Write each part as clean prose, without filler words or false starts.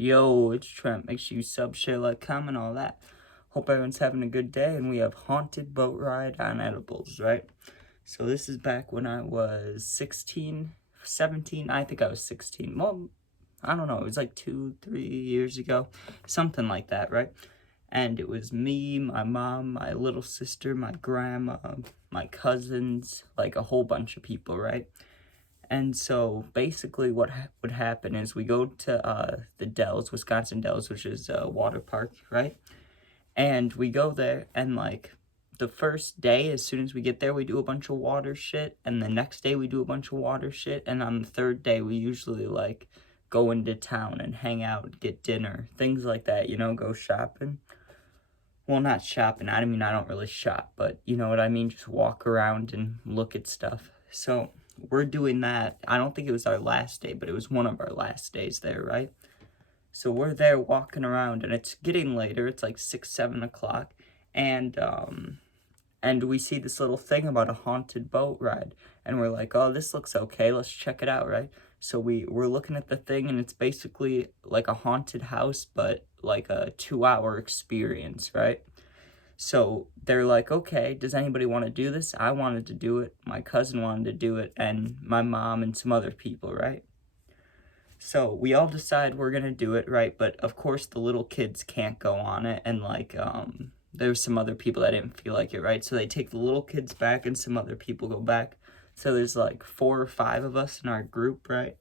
Yo, it's Trent. Make sure you sub, share, like, comment, all that. Hope everyone's having a good day, and we have Haunted Boat Ride on Edibles, right? So this is back when I was 16, 17, I think I was 16. Well, I don't know, it was like 2, 3 years ago, something like that, right? And it was me, my mom, my little sister, my grandma, my cousins, like a whole bunch of people, right? And so basically what would happen is we go to the Dells, Wisconsin Dells, which is a water park, right? And we go there, and like the first day, as soon as we get there, we do a bunch of water shit, and the next day we do a bunch of water shit, and on the third day we usually like go into town and hang out, get dinner, things like that, go shopping. Well, not shopping, I mean, I don't really shop, but you know what I mean, just walk around and look at stuff. So we're doing that. I don't think it was our last day, but it was one of our last days there, right? So we're there walking around, and it's getting later. It's like 6, 7 o'clock, and we see this little thing about a haunted boat ride, and we're like, oh, this looks okay. Let's check it out, right? So we're looking at the thing, and it's basically like a haunted house, but like a 2-hour experience, right? So they're like, okay, does anybody want to do this? I wanted to do it. My cousin wanted to do it, and my mom and some other people, right? So we all decide we're going to do it, right? But of course the little kids can't go on it, and like, there's some other people that didn't feel like it, right? So they take the little kids back, and some other people go back. So there's like 4 or 5 of us in our group, right?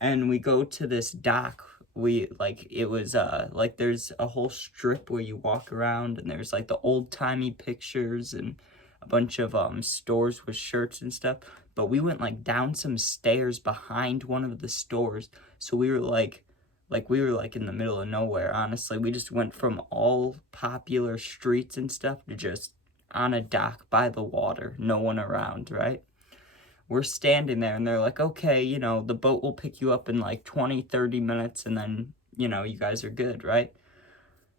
And we go to this dock. It was like there's a whole strip where you walk around, and there's like the old-timey pictures and a bunch of stores with shirts and stuff. But we went like down some stairs behind one of the stores, so we were like in the middle of nowhere. Honestly, we just went from all popular streets and stuff to just on a dock by the water, no one around, right? We're standing there, and they're like, okay, the boat will pick you up in like 20, 30 minutes, and then, you guys are good, right?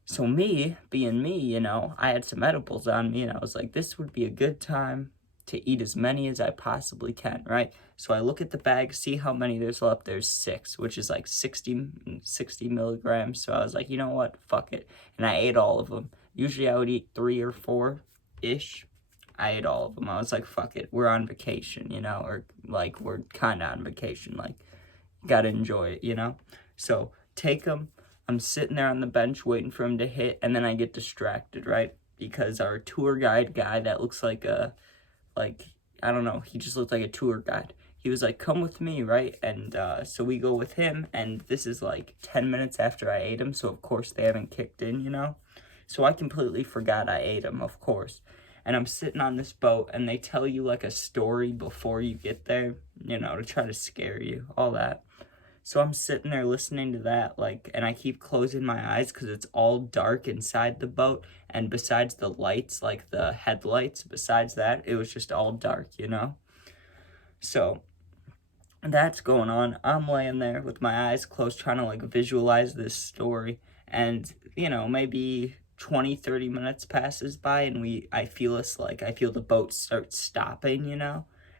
So me, being me, I had some edibles on me, and I was like, this would be a good time to eat as many as I possibly can, right? So I look at the bag, see how many there's left. There's 6, which is like 60 milligrams. So I was like, you know what? Fuck it. And I ate all of them. Usually I would eat 3 or 4-ish. I ate all of them. I was like, fuck it. We're on vacation, or like we're kind of on vacation. Like, gotta enjoy it, So take them. I'm sitting there on the bench waiting for him to hit, and then I get distracted, right? Because our tour guide guy that looks like I don't know, he just looked like a tour guide. He was like, come with me, right? And so we go with him, and this is like 10 minutes after I ate him, so of course they haven't kicked in. So I completely forgot I ate him, of course. And I'm sitting on this boat, and they tell you like a story before you get there, to try to scare you, all that. So I'm sitting there listening to that, and I keep closing my eyes because it's all dark inside the boat. And besides the lights, like the headlights, besides that, it was just all dark. So that's going on. I'm laying there with my eyes closed, trying to like visualize this story. And, maybe 20, 30 minutes passes by, and I feel the boat start stopping,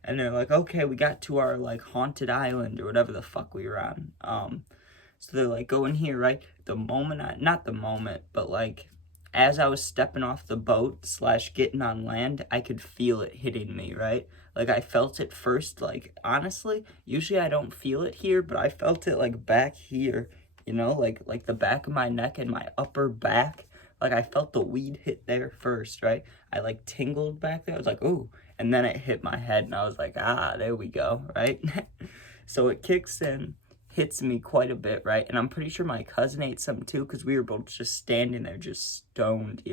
and they're like, okay, we got to our like haunted island or whatever the fuck we were on. So they're like, go in here, right? Not the moment, but like as I was stepping off the boat / getting on land, I could feel it hitting me, right? Like I felt it first, like honestly, usually I don't feel it here, but I felt it like back here, like the back of my neck and my upper back. Like I felt the weed hit there first, right? I like tingled back there. I was like, ooh. And then it hit my head, and I was like, ah, there we go, right? So it kicks in, hits me quite a bit, right? And I'm pretty sure my cousin ate some too, because we were both just standing there, just stoned,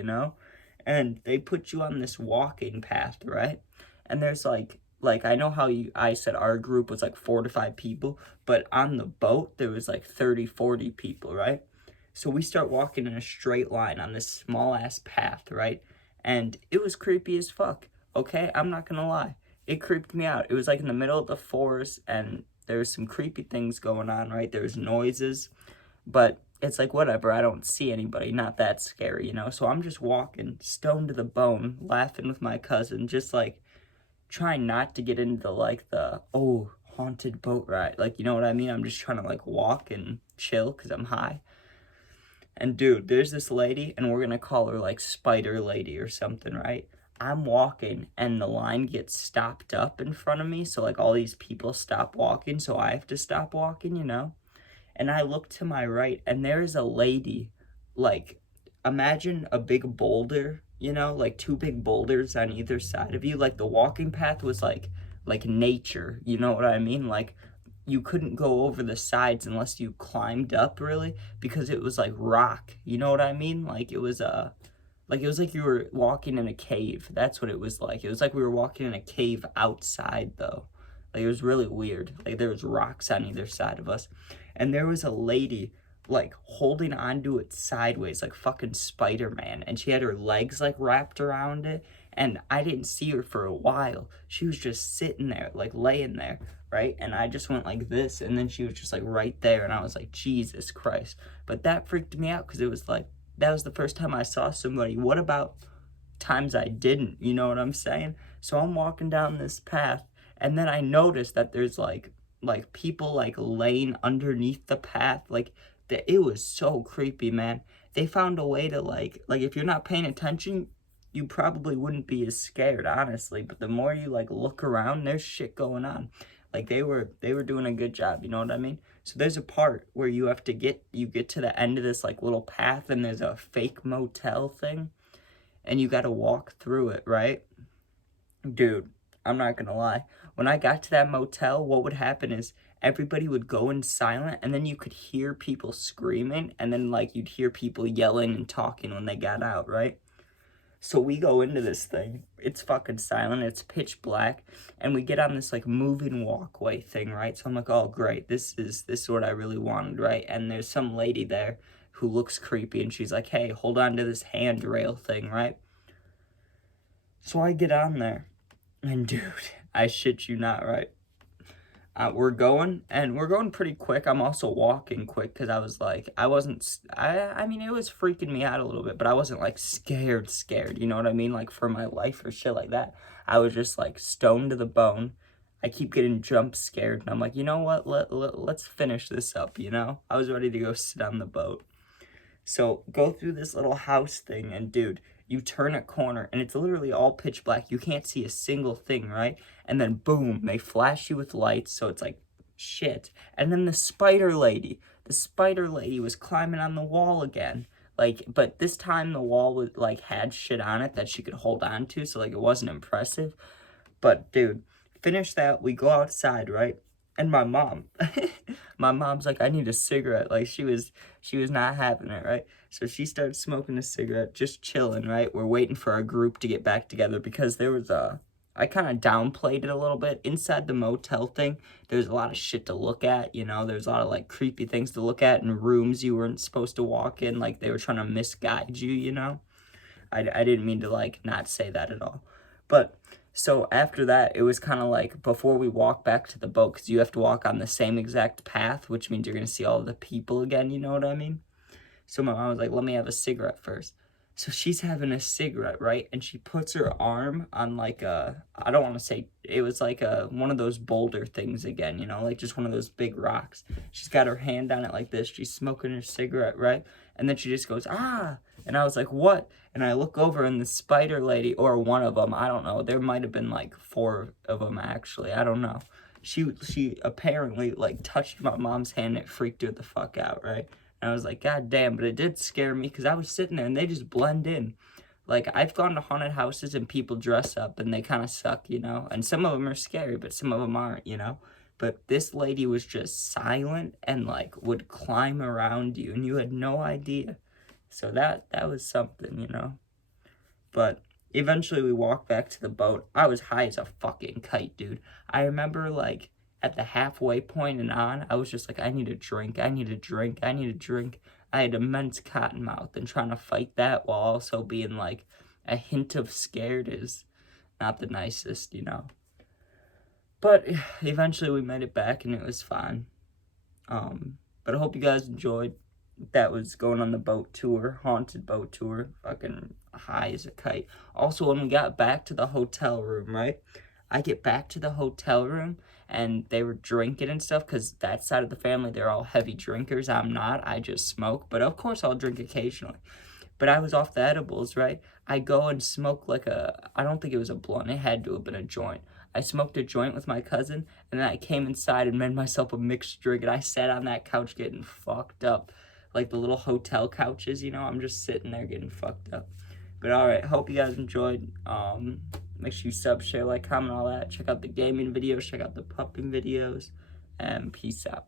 And they put you on this walking path, right? And there's like I know how I said our group was like 4 to 5 people, but on the boat, there was like 30, 40 people, right? So we start walking in a straight line on this small-ass path, right? And it was creepy as fuck, okay? I'm not gonna lie. It creeped me out. It was like in the middle of the forest, and there was some creepy things going on, right? There was noises, but it's like, whatever, I don't see anybody, not that scary, So I'm just walking, stoned to the bone, laughing with my cousin, just like trying not to get into like the, oh, haunted boat ride. Like, you know what I mean? I'm just trying to like walk and chill because I'm high. And dude, there's this lady, and we're gonna call her like Spider Lady or something, right? I'm walking, and the line gets stopped up in front of me, so like all these people stop walking, so I have to stop walking, you know? And I look to my right, and there's a lady, like, imagine a big boulder, you know, like two big boulders on either side of you. Like the walking path was like nature, you know what I mean? Like you couldn't go over the sides unless you climbed up really because it was like rock. You know what I mean? Like it was like it was like you were walking in a cave. That's what it was like. It was like we were walking in a cave outside though. Like it was really weird. Like there was rocks on either side of us. And there was a lady like holding onto it sideways like fucking Spider-Man, and she had her legs like wrapped around it, and I didn't see her for a while. She was just sitting there like laying there, right? And I just went like this, and then she was just like right there, and I was like, Jesus Christ. But that freaked me out because it was like that was the first time I saw somebody. What about times I didn't? You know what I'm saying? So I'm walking down this path, and then I noticed that there's like people like laying underneath the path. Like that, it was so creepy, man. They found a way to like if you're not paying attention, you probably wouldn't be as scared, honestly. But the more you like look around, there's shit going on. Like they were doing a good job, you know what I mean? So there's a part where you get to the end of this like little path, and there's a fake motel thing, and you got to walk through it, right? Dude, I'm not gonna lie. When I got to that motel, what would happen is everybody would go in silent, and then you could hear people screaming, and then like you'd hear people yelling and talking when they got out, right? So we go into this thing. It's fucking silent. It's pitch black, and we get on this like moving walkway thing, right? So I'm like, oh great, this is what I really wanted, right? And there's some lady there who looks creepy, and she's like, hey, hold on to this handrail thing, right? So I get on there, and dude, I shit you not, right? We're going, and we're going pretty quick. I'm also walking quick because I was like, I mean, it was freaking me out a little bit, but I wasn't like scared, you know what I mean? Like for my life or shit like that. I was just like stoned to the bone. I keep getting jump scared, and I'm like, you know what? Let's finish this up, you know? I was ready to go sit on the boat. So go through this little house thing, and dude, you turn a corner, and it's literally all pitch black. You can't see a single thing, right? And then boom, they flash you with lights, so it's like shit. And then the spider lady was climbing on the wall again. Like, but this time the wall was like had shit on it that she could hold on to, so like it wasn't impressive. But dude, finish that, we go outside, right? And my mom, my mom's like, I need a cigarette. Like she was not having it, right? So she started smoking a cigarette, just chilling, right? We're waiting for our group to get back together because there was I kind of downplayed it a little bit. Inside the motel thing, there's a lot of shit to look at, you know? There's a lot of like creepy things to look at and rooms you weren't supposed to walk in. Like they were trying to misguide you, you know? I didn't mean to like not say that at all. But so after that, it was kind of like before we walk back to the boat, because you have to walk on the same exact path, which means you're going to see all the people again, you know what I mean? So my mom was like, let me have a cigarette first. So she's having a cigarette, right? And she puts her arm on like I don't want to say, it was like one of those boulder things again, you know, like just one of those big rocks. She's got her hand on it like this. She's smoking her cigarette, right? And then she just goes, ah. And I was like, what? And I look over, and the spider lady, or one of them, I don't know. There might have been like 4 of them actually. I don't know. She apparently like touched my mom's hand, and it freaked her the fuck out, right? And I was like, God damn, but it did scare me because I was sitting there and they just blend in. Like, I've gone to haunted houses and people dress up and they kind of suck, you know? And some of them are scary, but some of them aren't, you know? But this lady was just silent and, like, would climb around you and you had no idea. So that was something, you know? But eventually we walked back to the boat. I was high as a fucking kite, dude. I remember, like, at the halfway point and on, I was just like, I need a drink, I need a drink, I need a drink. I had immense cotton mouth, and trying to fight that while also being like a hint of scared is not the nicest, you know. But eventually we made it back and it was fine. But I hope you guys enjoyed. That was going on the boat tour, haunted boat tour, fucking high as a kite. Also, when we got back to the hotel room, right? I get back to the hotel room, and they were drinking and stuff, because that side of the family, they're all heavy drinkers. I'm not. I just smoke, but of course I'll drink occasionally. But I was off the edibles, right? I go and smoke like I don't think it was a blunt. It had to have been a joint. I smoked a joint with my cousin, and then I came inside and made myself a mixed drink, and I sat on that couch getting fucked up. Like the little hotel couches, I'm just sitting there getting fucked up. But alright, hope you guys enjoyed. Make sure you sub, share, like, comment, all that. Check out the gaming videos, check out the pupping videos, and peace out.